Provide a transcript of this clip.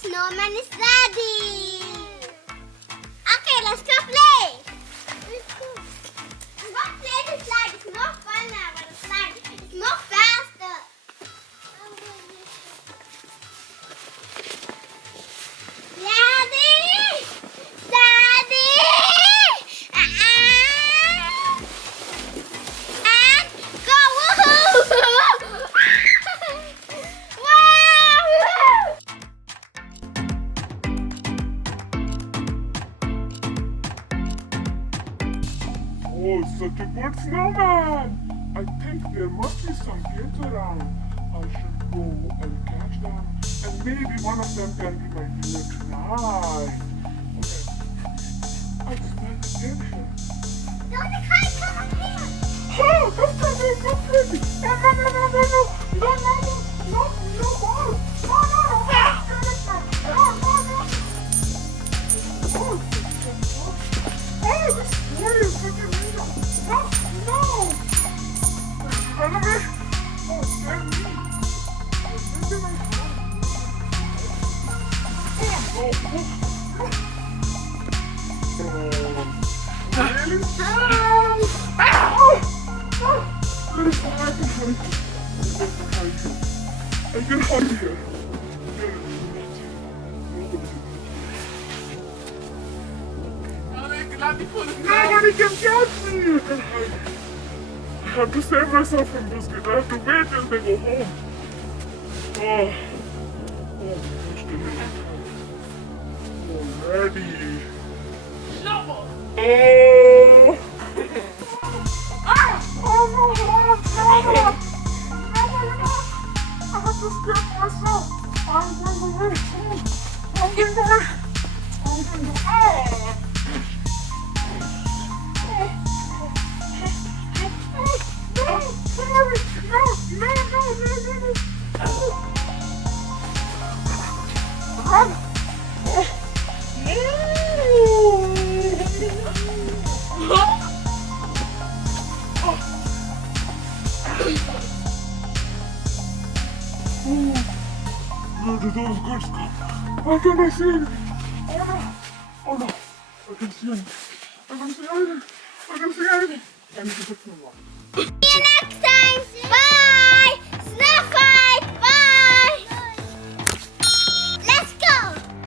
snowman is ready. Okay, let's go play. Let's go. I'm going to play the slide. It's more fun now with the slide. It's more faster. Daddy! Daddy! And go! Woohoo! Wow! Oh, such a good snowman! I think there must be some kids around. I should go and catch them, and maybe one of them can be my dinner tonight. Okay. I smell the kid here. No, the kite, come up here. Oh, that's crazy, that's crazy. No, no, no, no, no, no. No, no, no, no, no, ball. No, no, no. No, no, no. Oh, this boy is such a ninja. No, no. Run away. Oh, save me. Where's my phone? Oh, no. Oh, really? Let us go. I can hide here. I can hide here. Nobody can catch me! I can hide. I have to save myself from this kid. I have to wait till they go home. Oh, gosh, they need already. Shovel! Oh! Oh no, no, no! I have to scare myself. I'm going away. I'm going away. I'm going to. Oh! No, sorry. No, no, no, no, no, no. Run. Where did those goods go? Why can't I see anything? Oh no! Oh no! I can see anything. I can see anything. I can see anything. I need to fix my life.